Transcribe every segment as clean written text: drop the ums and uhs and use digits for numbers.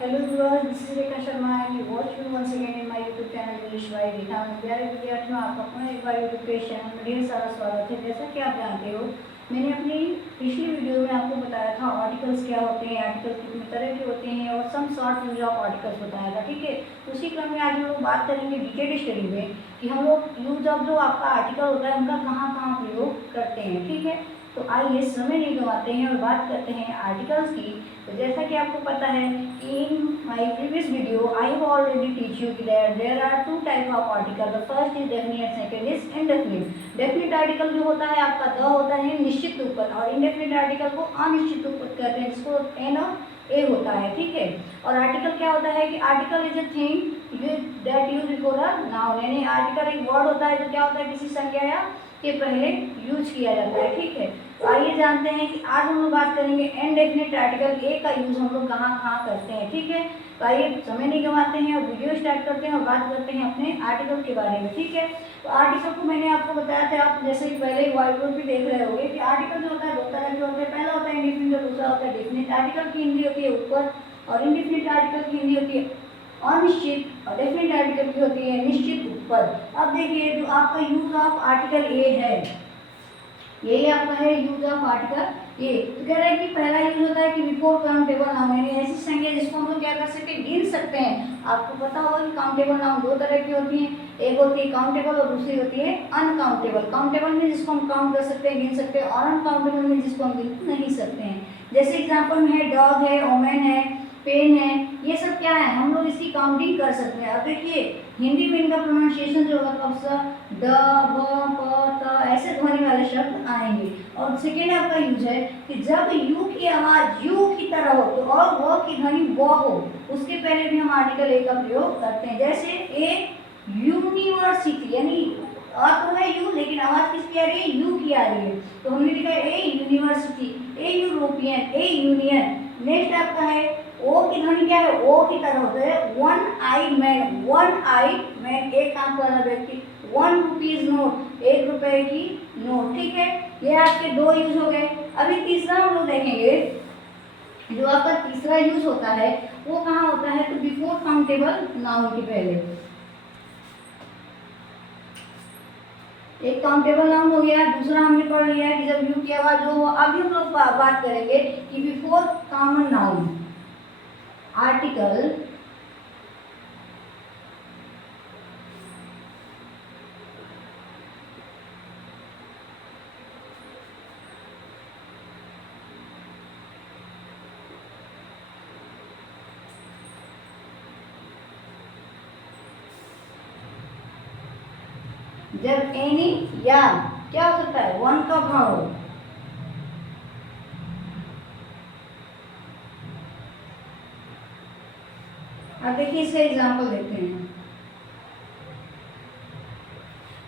Hello viewers, this is Rekha Sharma and you watch me once again in my YouTube channel English by Rekha। प्यारे विद्यार्थियों, आपका पुनः एक बार YouTube के channel में ढेर सारा स्वागत है। जैसा कि आप जानते हो, मैंने अपनी पिछली वीडियो में आपको बताया था आर्टिकल्स क्या होते हैं, आर्टिकल्स कितने तरह के होते हैं और some short use of articles बताया था। ठीक है, उसी क्रम में आज हम लोग बात करेंगे डीटेल स्टडी में कि हम लोग यूज ऑफ जो आपका आर्टिकल होता है उनका कहाँ कहाँ प्रयोग करते हैं। ठीक है, तो आइए समय नहीं गंवाते हैं और बात करते हैं आर्टिकल्स की। तो जैसा कि आपको पता है कि in my previous video I have already teach you that there are two type of article. The first is definite, second is indefinite. Definite article जो होता है आपका द होता है निश्चित रूप पर, और इंडेफिनिट आर्टिकल को अनिश्चित रूप पर कहते हैं, जिसको एन और ए होता है। ठीक है, और आर्टिकल क्या होता है कि article is a thing that use before a noun, यानी आर्टिकल एक वर्ड होता है जो क्या होता है किसी संज्ञा या के पहले यूज किया जाता है। ठीक है, तो आइए जानते हैं कि आज हम लोग बात करेंगे इनडेफिनिट आर्टिकल ए का यूज हम लोग कहाँ कहाँ करते हैं। ठीक है, तो आइए समय नहीं गंवाते हैं और वीडियो स्टार्ट करते हैं और बात करते हैं अपने आर्टिकल के बारे में। ठीक है, तो आर्टिकल को मैंने आपको बताया था, आप जैसे कि पहले व्हाइट बोर्ड पे देख रहे होंगे कि आर्टिकल जो होता है दो तरह के होते हैं। पहला होता है इंडेफिनिट और दूसरा होता है डेफिनिट। आर्टिकल की हिंदी होती है ऊपर और इंडेफिनिट आर्टिकल की हिंदी होती है अनिश्चित, और डेफिनिट आर्टिकल की होती है निश्चित ऊपर। अब देखिए जो आपका यूज ऑफ आर्टिकल ए है, यही आपका है यूज ऑफ आर्टिकल ए। तो कह रहा है कि पहला यूज होता है कि बिफोर काउंटेबल नाउन, यानी ऐसी संज्ञा जिसको हम लोग क्या कर सकते हैं, गिन सकते हैं। आपको पता होगा कि काउंटेबल नाउन दो तरह की होती हैं, एक होती है काउंटेबल और दूसरी होती है अनकाउंटेबल। काउंटेबल में जिसको हम काउंट कर सकते हैं, गिन सकते हैं, और अनकाउंटेबल में जिसको हम गिन नहीं सकते हैं। जैसे एग्जाम्पल में है डॉग है, ओमेन है, पेन है, ये सब क्या है, हम लोग इसकी काउंटिंग कर सकते हैं। अब देखिए हिंदी में इनका प्रोनाउंसिएशन जो होगा कब सा ड ब प त ऐसे ध्वनि वाले शब्द आएंगे। और सेकेंड आपका यूज है कि जब यू की आवाज यू की तरह हो तो और व की ध्वनि व हो, उसके पहले भी हम आर्टिकल ए का प्रयोग करते हैं। जैसे ए यूनिवर्सिटी, यानी तो है यू लेकिन आवाज किसकी आ रही है, यू की आ रही है, तो हमने लिखा है a university, a European, a union. Next आपका है ओ की ध्वनि क्या है, ओ की तरह होता है one I man, one I man एक आंख वाला व्यक्ति, 1 रुपीज नोट, 1 रुपए की नोट। ठीक है, ये आपके दो यूज हो गए। अभी तीसरा हम लोग देखेंगे, जो आपका तीसरा यूज होता है वो कहाँ होता है, तो बिफोर काउंटेबल नाउन के पहले। एक काउंटेबल नाउन हो गया, दूसरा हमने पढ़ लिया है कि जब यू की आवाज हो। अभी हम लोग बात करेंगे कि बिफोर कॉमन नाउन आर्टिकल जब एनी या क्या हो सकता है, वन का भाव। अब देखिए इसका एग्जाम्पल देखते हैं।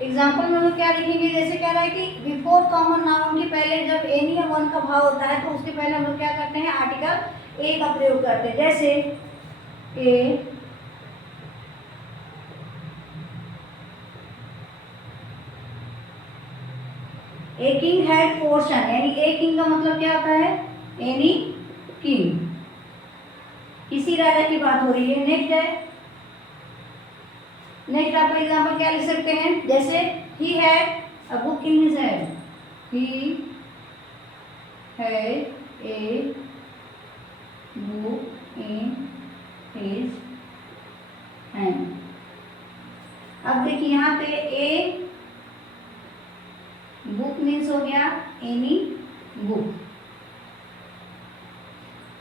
एग्जाम्पल में हम लोग क्या लिखेंगे, जैसे कह रहा है कि बिफोर कॉमन नाउन के पहले जब एनी या वन का भाव होता है तो उसके पहले हम लोग क्या करते हैं, आर्टिकल ए का प्रयोग करते हैं। जैसे ए किंग हैड पोर्शन, यानी ए किंग का मतलब क्या होता है, एनी किंग, किसी राजा की बात हो रही है। नेक्स्ट है, नेक्स्ट आपका एग्जांपल क्या लिख सकते हैं, जैसे he had a book in his hand, he had a book in his hand. अब देखिए यहाँ पे ए बुक मीन्स हो गया any book,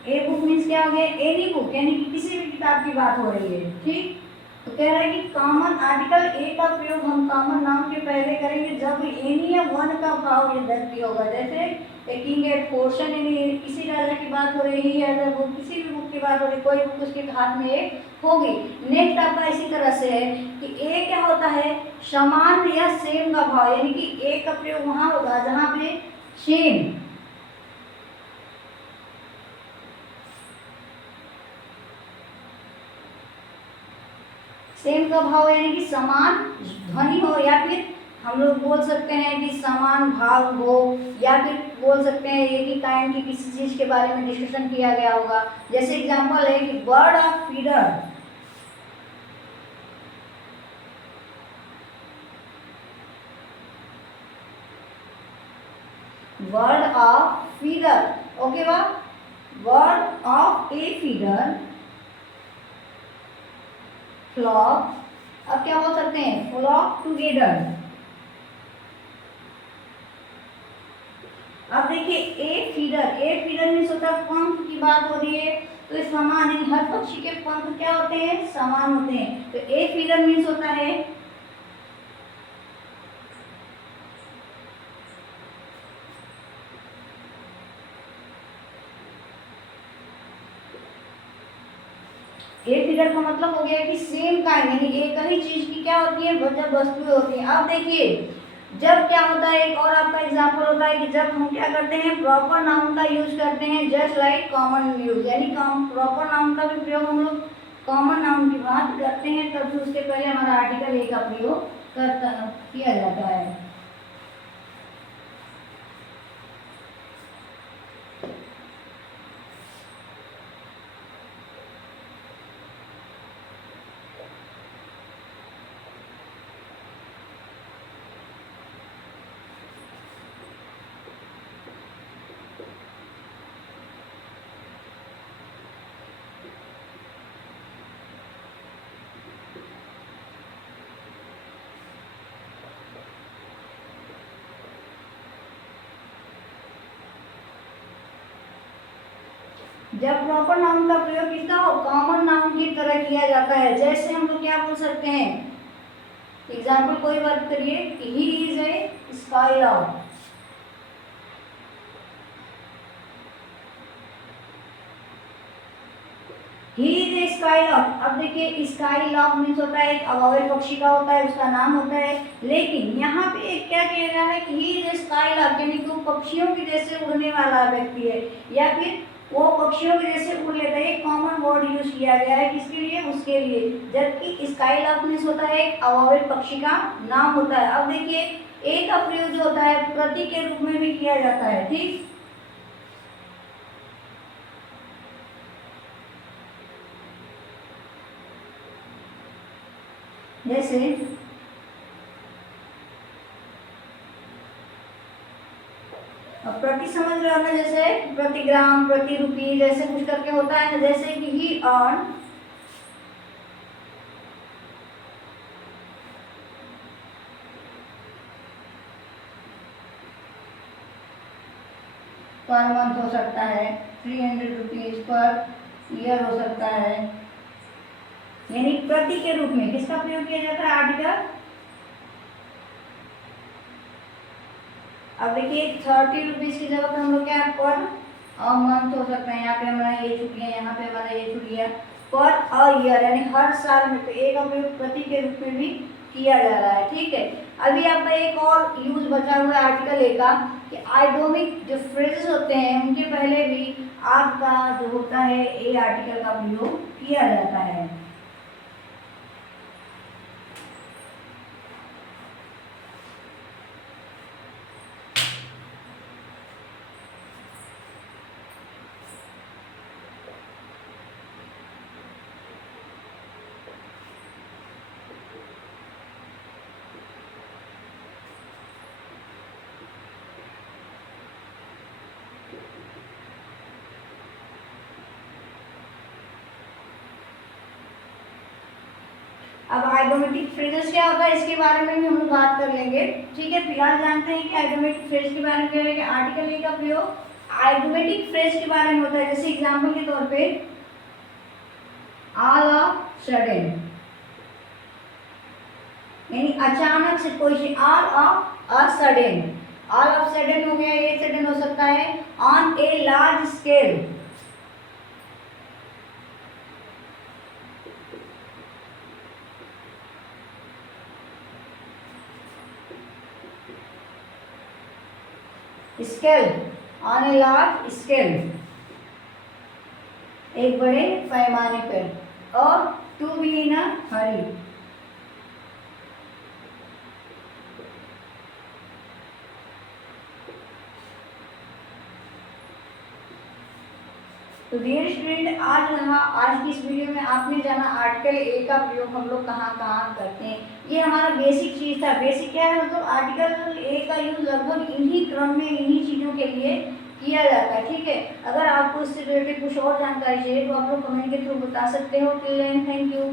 a book means क्या हो गया, एनी बुक, यानी कि किसी भी किताब की बात हो रही है। ठीक, तो कह रहा है कि कॉमन आर्टिकल ए का प्रयोग हम कॉमन नाउन के पहले करेंगे जब एनी या वन का भाव या व्यक्ति होगा। जैसे किंग एट पोर्शन, यानी किसी राजा की बात हो रही है, अगर वो किसी भी बुक की बात हो रही है, कोई बुक उसके हाथ में एक होगी। नेक्स्ट आपका इसी तरह से है कि ए क्या होता है, समान या सेम का भाव, यानी कि ए का प्रयोग वहां होगा जहां पे सेम, सेम का भाव यानी कि समान ध्वनि हो या फिर हम लोग बोल सकते हैं कि समान भाव हो, या फिर बोल सकते हैं एक ही काइंड की किसी चीज के बारे में डिस्कशन किया गया होगा। जैसे एग्जांपल है कि bird of feather, word of feather, okay बा, word of a feather, flock, अब क्या बोल सकते हैं, फ्लॉक टुगेदर। अब देखिए ए फीडर मीन्स होता है पंख की बात हो रही है, तो इस समान यानी हर पक्षी के पंख क्या होते हैं, समान होते हैं, तो ए फीडर मीन्स होता है ए फिगर का मतलब हो गया कि सेम काइंड यानी एक ही चीज की क्या होती है, जब वस्तुएं होती हैं। अब देखिए जब क्या होता है, एक और आपका एग्जांपल होता है कि जब हम क्या करते हैं, प्रॉपर नाउन का यूज करते हैं, जस्ट लाइक कॉमन यूज, यानी प्रॉपर नाउन का भी प्रयोग हम लोग कॉमन नाउन की बात करते हैं, तब भी उसके पहले हमारा आर्टिकल ए का प्रयोग किया जाता है। जब प्रॉपर नाउन का प्रयोग किसका हो, कॉमन नाउन की तरह किया जाता है। जैसे हम लोग क्या बोल सकते हैं, एग्जाम्पल कोई बात करिए कि he is a स्काईलॉर्क, he is a स्काईलॉर्क। अब देखिए स्काईलॉर्क मीन्स होता है एक अवावय पक्षी का होता है, उसका नाम होता है, लेकिन यहाँ पे एक क्या किया गया है कि ही इज ए स्काईलॉर्क यानी कि वो पक्षियों की जैसे उड़ने वाला व्यक्ति है, या फिर वो पक्षियों के जैसे उड़ लेता है। एक कॉमन वर्ड यूज किया गया है किसके लिए, उसके लिए, जबकि स्काईलॉर्क मीन्स होता है एक अवावय पक्षी का नाम होता है। अब देखिए ए का प्रयोग जो होता है प्रतीक के रूप में भी किया जाता है, ठीक। जैसे अब प्रति समझ रहे हो ना, जैसे प्रति ग्राम, प्रति रुपी, जैसे कुछ करके होता है ना, जैसे कि ही अर्न पर मंथ हो सकता है, 300 रुपीज पर ईयर हो सकता है, यानी प्रति के रूप में किसका प्रयोग किया जाता है, आर्टिकल। अब देखिए 30 रुपीज की जगह पे हम लोग क्या पर मंथ हो सकता है, यहाँ पे हमारा ये छुट्टियाँ, यहाँ पे हमारा ये छुट्टियाँ, पर अ ईयर यानी हर साल में, तो एक का प्रयोग प्रति के रूप में भी किया जा रहा है, ठीक है। अभी आपका एक और यूज बचा हुआ है आर्टिकल ए का, कि आइडोमिक जो फ्रेजेस होते हैं उनके पहले भी आपका जो होता है ए आर्टिकल का प्रयोग किया जाता है। अब आइडोमेटिक फ्रेजेस क्या होता है इसके बारे में भी हम लोग बात कर लेंगे, ठीक है। फिलहाल जानते हैं कि आइडोमेटिक फ्रेज के बारे में क्या है, आर्टिकल ए का प्रयोग आइडोमेटिक फ्रेज के बारे में होता है। जैसे एग्जांपल के तौर पे ऑल ऑफ सडन, यानी अचानक से कोई चीज, all of a sudden, all of sudden हो गया, ये सडन हो सकता है on a large scale, scale, on a large scale, एक बड़े पैमाने पर, और टू बी इन अ हरी, तो डियर स्टूडेंट, आज की इस वीडियो में आपने जाना आर्टिकल ए का प्रयोग हम लोग कहाँ कहाँ करते हैं। ये हमारा बेसिक चीज़ था। बेसिक क्या है, मतलब आर्टिकल ए का यूज लगभग इन्हीं क्रम में इन्हीं चीज़ों के लिए किया जाता है। ठीक है, अगर आपको इससे रिलेटेड कुछ और जानकारी चाहिए तो आप लोग कमेंट के थ्रू बता सकते हो। Till then, thank you.